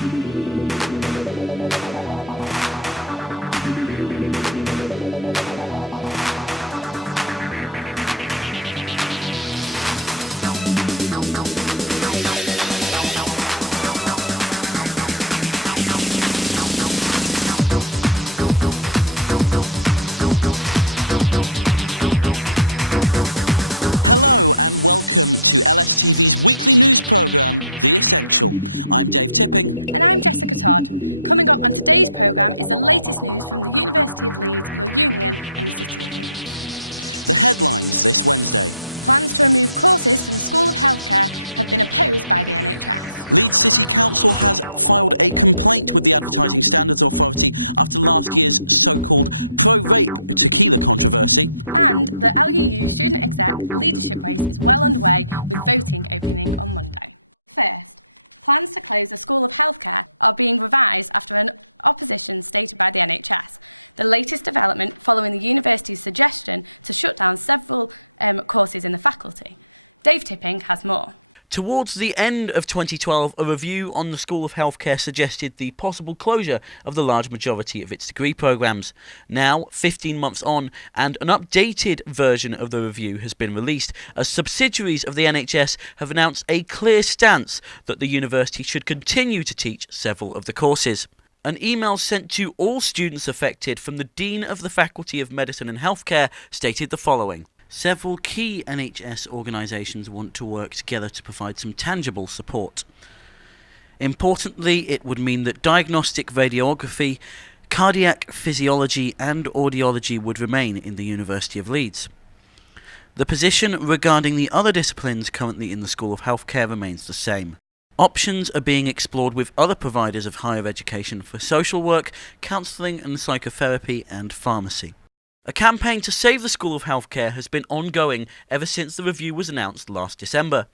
Hello and welcome to LSTV's weekly news programme, The Essential. I'm Dave Tipping. And I'm Jessica Todd. Coming up on today's programme is the latest news from the University of Leeds, your union and the City of Leeds. The headlines this Wednesday. Plans to remove courses from the School of Healthcare have been opposed by the NHS. Leeds City Council has filed a complaint with the Advertising Standards Authority after last year's so-called pro-rape Tequila controversy. And the LUU Student Exec leadership race is well underway with voting opening on Monday. First, plans to close the School of Healthcare are being revised after an opposition stated by the NHS. The latest development following the university's suggestion to shut down several courses in the faculty. Dave Tipping has more. Towards the end of 2012, a review on the School of Healthcare suggested the possible closure of the large majority of its degree programmes. Now, 15 months on, and an updated version of the review has been released, as subsidiaries of the NHS have announced a clear stance that the university should continue to teach several of the courses. An email sent to all students affected from the Dean of the Faculty of Medicine and Healthcare stated the following. Several key NHS organisations want to work together to provide some tangible support. Importantly, it would mean that diagnostic radiography, cardiac physiology and audiology would remain in the University of Leeds. The position regarding the other disciplines currently in the School of Healthcare remains the same. Options are being explored with other providers of higher education for social work, counselling and psychotherapy and pharmacy. A campaign to save the School of Healthcare has been ongoing ever since the review was announced last December.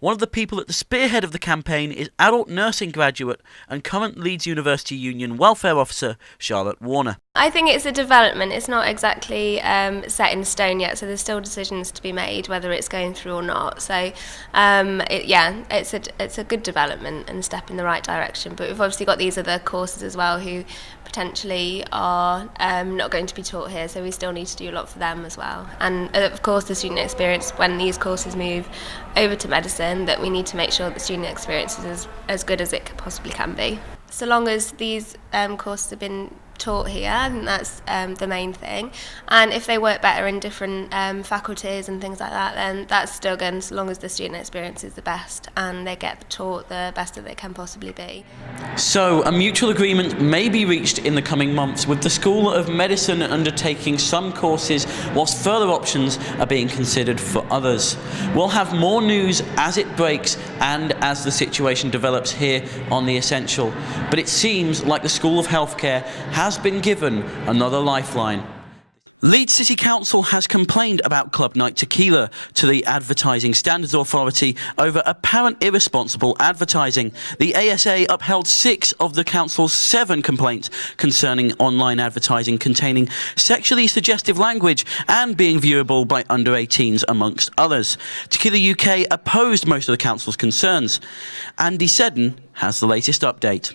One of the people at the spearhead of the campaign is adult nursing graduate and current Leeds University Union welfare officer Charlotte Warner. I think it's a development. It's not exactly set in stone yet, so there's still decisions to be made whether it's going through or not. So, it's a good development and a step in the right direction. But we've obviously got these other courses as well who potentially are not going to be taught here, so we still need to do a lot for them as well. And of course, the student experience when these courses move over to medicine, that we need to make sure the student experience is as good as it possibly can be. So long as these courses have been taught here, I think that's the main thing. And if they work better in different faculties and things like that, then that's still good, so long as the student experience is the best and they get taught the best that they can possibly be. So, a mutual agreement may be reached in the coming months, with the School of Medicine undertaking some courses whilst further options are being considered for others. We'll have more news as it breaks and as the situation develops here on The Essential. But it seems like the School of Healthcare has been given another lifeline. Leeds City Council has complained about Club Night Tequila to the Advertising Standards Authority over apparent irresponsible advertising. The ASA upheld 6 of the council's 7 complaints concerning online advertising containing sexually suggestive language and being viewable by under 18s, amongst others. Tequila UK opposed most of the council's concerns. Andy Seddon has the latest update.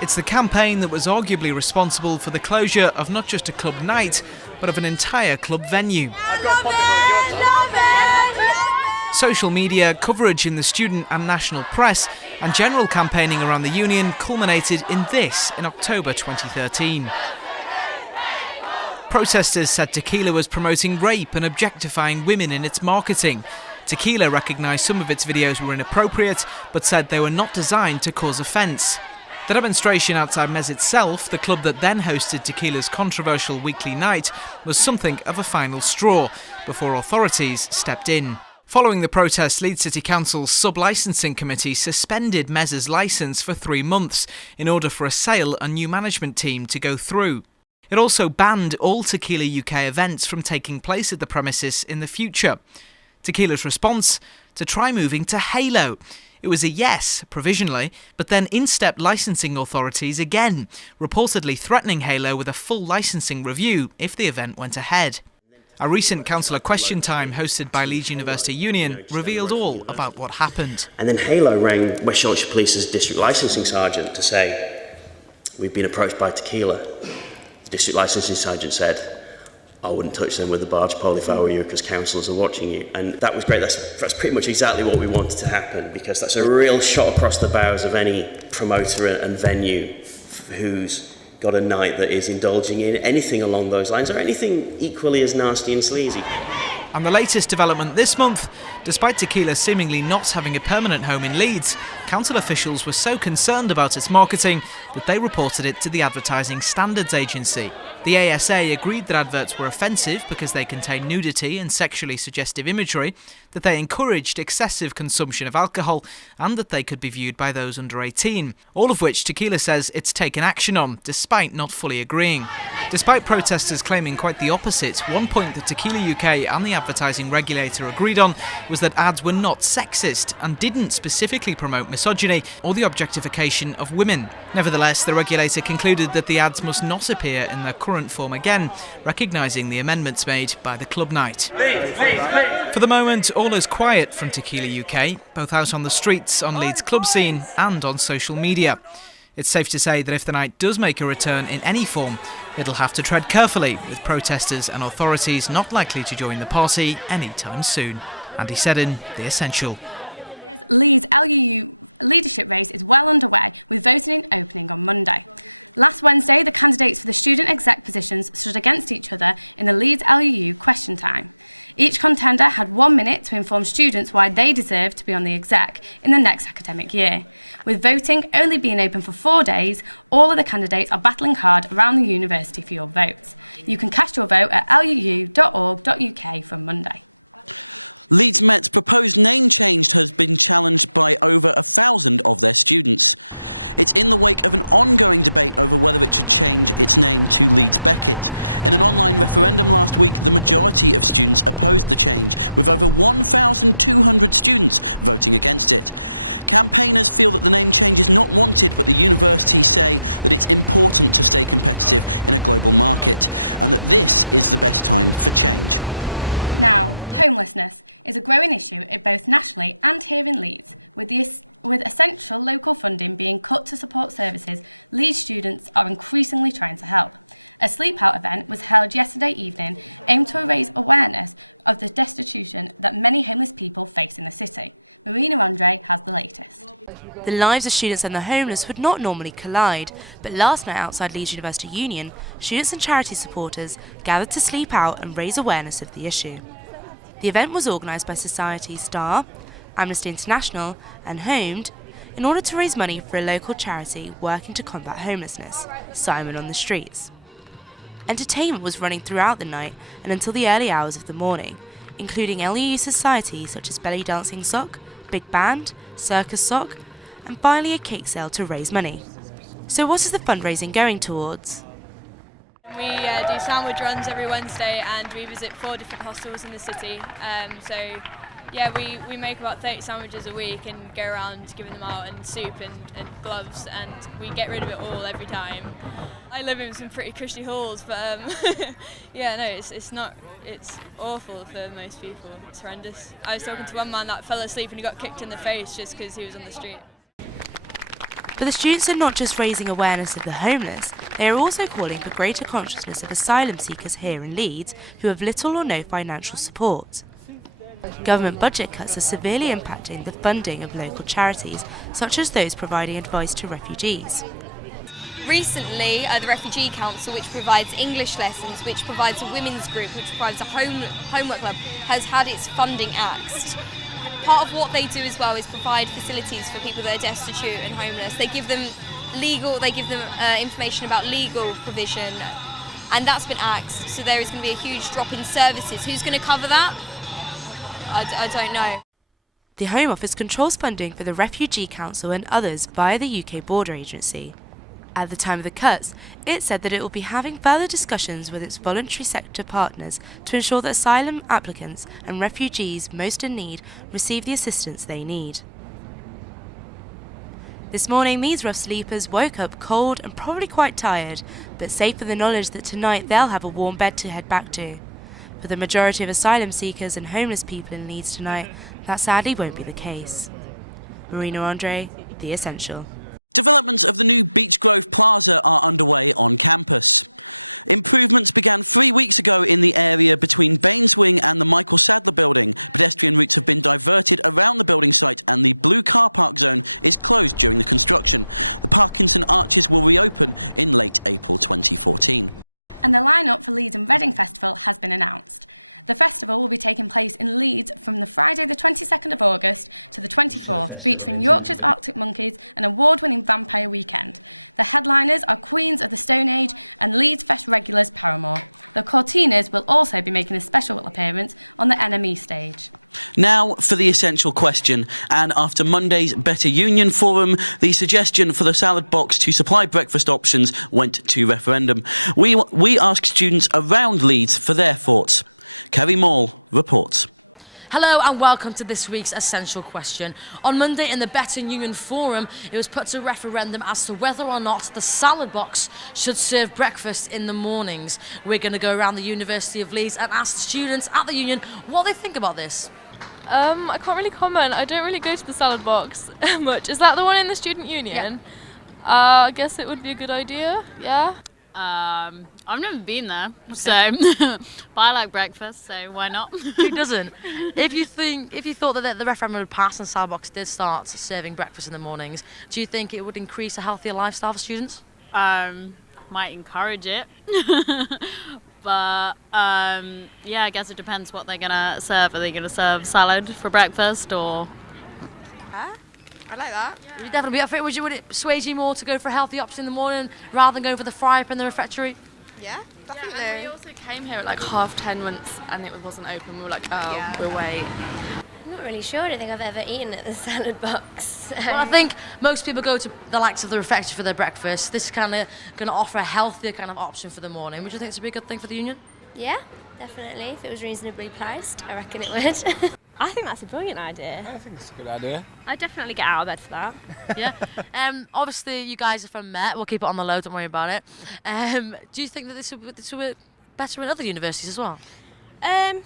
It's the campaign that was arguably responsible for the closure of not just a club night, but of an entire club venue. Social media, coverage in the student and national press, and general campaigning around the union culminated in this in October 2013. Protesters said Tequila was promoting rape and objectifying women in its marketing. Tequila recognised some of its videos were inappropriate, but said they were not designed to cause offence. The demonstration outside Mez itself, the club that then hosted Tequila's controversial weekly night, was something of a final straw before authorities stepped in. Following the protest, Leeds City Council's sub-licensing committee suspended Mez's licence for 3 months in order for a sale and new management team to go through. It also banned all Tequila UK events from taking place at the premises in the future. Tequila's response? To try moving to Halo. It was a yes, provisionally, but then in-stepped licensing authorities again, reportedly threatening Halo with a full licensing review if the event went ahead. A recent councillor question time hosted by Leeds University Union revealed all about what happened. And then Halo rang West Yorkshire Police's district licensing sergeant to say, we've been approached by Tequila. The district licensing sergeant said, I wouldn't touch them with a barge pole if I were you, because councillors are watching you. And that was great. That's pretty much exactly what we wanted to happen, because that's a real shot across the bows of any promoter and venue who's got a night that is indulging in anything along those lines, or anything equally as nasty and sleazy. And the latest development this month, despite Tequila seemingly not having a permanent home in Leeds, council officials were so concerned about its marketing that they reported it to the Advertising Standards Agency. The ASA agreed that adverts were offensive because they contain nudity and sexually suggestive imagery, that they encouraged excessive consumption of alcohol, and that they could be viewed by those under 18. All of which Tequila says it's taken action on, despite not fully agreeing. Despite protesters claiming quite the opposite, one point that Tequila UK and the advertising regulator agreed on was that ads were not sexist and didn't specifically promote misogyny or the objectification of women. Nevertheless, the regulator concluded that the ads must not appear in their current form again, recognising the amendments made by the club night. For the moment, all is quiet from Tequila UK, both out on the streets, on Leeds club scene and on social media. It's safe to say that if the night does make a return in any form, it'll have to tread carefully, with protesters and authorities not likely to join the party anytime soon. Andy Seddon, The Essential. Leeds LUU leadership race is well underway, with voting opening on Monday. Last Wednesday, the candidates for the student exec positions stood against each other in the Leeds LUU question time. Each contender had 1 minute to inform students why they deserve to be on the exec in the next academic year. With voting only being open for 4 days, all of the candidates are battling hard around the university for your votes. You can cast your vote at luu.org.uk from Monday. Leeds Met's proposed name change has been challenged by over 1,000 of their students. It's in the wake of an ongoing debate over whether it should change its name to Leeds Beckett. In an online referendum last week, the majority of students opposed the change, with over 1,200 students voting against it. Campaigners feel that the name change is not wanted, but the university say that it's important to stay competitive in a global market, and that this is the best time for change. Now, homelessness is a growing issue both nationally and here in Leeds. With essential local funding being cut to support services, Leeds students are increasingly trying to help. A sleep out event was held yesterday evening, aimed to raise awareness of the destitution that many homeless people face in the city. Marina and André has the latest. The lives of students and the homeless would not normally collide, but last night outside Leeds University Union, students and charity supporters gathered to sleep out and raise awareness of the issue. The event was organised by Society Star, Amnesty International and Homed in order to raise money for a local charity working to combat homelessness, Simon on the Streets. Entertainment was running throughout the night and until the early hours of the morning, including LUU societies such as Belly Dancing Sock, Big Band, Circus Sock, and finally a cake sale to raise money. So what is the fundraising going towards? We do sandwich runs every Wednesday and we visit 4 different hostels in the city. We make about 30 sandwiches a week and go around giving them out, and soup and gloves, and we get rid of it all every time. I live in some pretty cushy halls, but it's awful for most people. It's horrendous. I was talking to one man that fell asleep and he got kicked in the face just because he was on the street. But the students are not just raising awareness of the homeless, they are also calling for greater consciousness of asylum seekers here in Leeds who have little or no financial support. Government budget cuts are severely impacting the funding of local charities, such as those providing advice to refugees. Recently, the Refugee Council, which provides English lessons, which provides a women's group, which provides a homework club, has had its funding axed. Part of what they do as well is provide facilities for people that are destitute and homeless. They give them information about legal provision, and that's been axed. So there is going to be a huge drop in services. Who's going to cover that? I don't know. The Home Office controls funding for the Refugee Council and others via the UK Border Agency. At the time of the cuts, it said that it will be having further discussions with its voluntary sector partners to ensure that asylum applicants and refugees most in need receive the assistance they need. This morning, these rough sleepers woke up cold and probably quite tired, but safe with the knowledge that tonight they'll have a warm bed to head back to. With the majority of asylum seekers and homeless people in Leeds tonight, that sadly won't be the case. Marina, André, The Essential. Developments of the new Beach Grove Plaza are underway on campus. Improvements began 3 weeks ago in the area between Baines Wing and the Michael Sadler building. Pedestrian routes have been diverted around the building site and the blue car park zone is closed during the construction. The Parkinson Arches will reopen in late April 2014. And the line-up for Leeds and Reading Festival has been announced. The festival will be taking place in Leeds from the Friday the 22nd of August to the 24th, featuring Yorkshire's Arctic Monkeys and award-winning Vampire Weekend. The headliners are Queens of the Stone Age and Leeds Fest regulars Paramore. The Cortinas will also be making a special appearance on the NME stage. Now for the essential question, and after Monday's Better Union Forum, the suggestion for the salad box to supply breakfast options went to referendum. We asked students around Leeds for their thoughts. Kerry Mall reports. Hello and welcome to this week's Essential Question. On Monday in the Better Union Forum, it was put to referendum as to whether or not the salad box should serve breakfast in the mornings. We're going to go around the University of Leeds and ask the students at the union what they think about this. I can't really comment. I don't really go to the salad box much. Is that the one in the student union? Yeah. I guess it would be a good idea, yeah. I've never been there, so but I like breakfast, so why not? Who doesn't? If you thought that the referendum would pass and salad box did start serving breakfast in the mornings, do you think it would increase a healthier lifestyle for students? Might encourage it, but yeah, I guess it depends what they're gonna serve. Are they gonna serve salad for breakfast or? I like that. Yeah. Would you definitely be up for it? Would it sway you more to go for a healthy option in the morning rather than go for the fry-up in the refectory? Yeah, definitely. Yeah, and we also came here at like 10:30 once and it wasn't open. We were like, oh, yeah. We'll wait. I'm not really sure. I don't think I've ever eaten at the salad box. Well, I think most people go to the likes of the refectory for their breakfast. This is kind of going to offer a healthier kind of option for the morning. Would you think it's a good thing for the union? Yeah, definitely. If it was reasonably priced, I reckon it would. I think that's a brilliant idea. I think it's a good idea. I'd definitely get out of bed for that. Yeah. Obviously, you guys are from Met. We'll keep it on the low. Don't worry about it. Do you think that this will be better in other universities as well?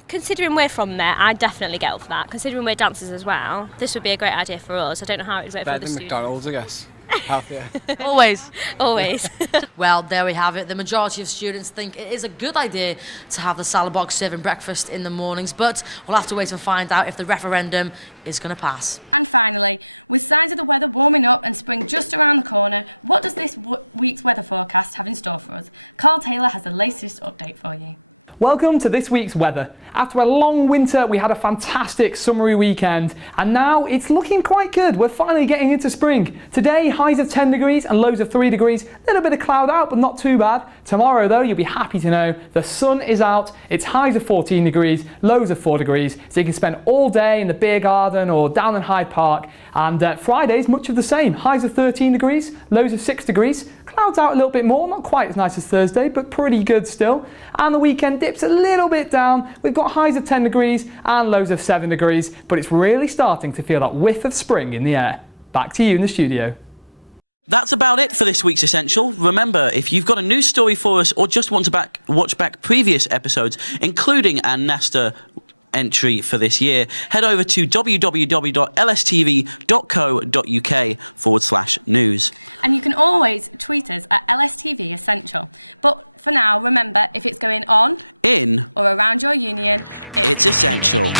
Considering we're from Met, I'd definitely get up for that. Considering we're dancers as well, this would be a great idea for us. I don't know how it would work for other students. Better than McDonald's, I guess. Healthier. Always. Always. Well, there we have it. The majority of students think it is a good idea to have the salad box serving breakfast in the mornings, but we'll have to wait and find out if the referendum is going to pass. And finally, with signs of the weather warming up and spring just around the corner, what does this week's weather forecast have in store for us? Carl Taylor has the latest update for you. Welcome to this week's weather. After a long winter, we had a fantastic summery weekend, and now it's looking quite good. We're finally getting into spring. Today, highs of 10 degrees and lows of 3 degrees. A little bit of cloud out, but not too bad. Tomorrow, though, you'll be happy to know the sun is out. It's highs of 14 degrees, lows of 4 degrees, so you can spend all day in the beer garden or down in Hyde Park. And Friday's much of the same. Highs of 13 degrees, lows of 6 degrees. Clouds out a little bit more, not quite as nice as Thursday, but pretty good still. And the weekend dips a little bit down. We've got highs of 10 degrees and lows of 7 degrees, but it's really starting to feel that whiff of spring in the air. Back to you in the studio. That's about it for this week's Essential. Remember, if you've got a news story for us or just want to watch back previous episodes, including our Nesta entry for this year, head over to www.lstv.co.uk/news. And you can always tweet us at LSTV Essential. But for now, remember, if it's going on, in, or around your union, it's essential.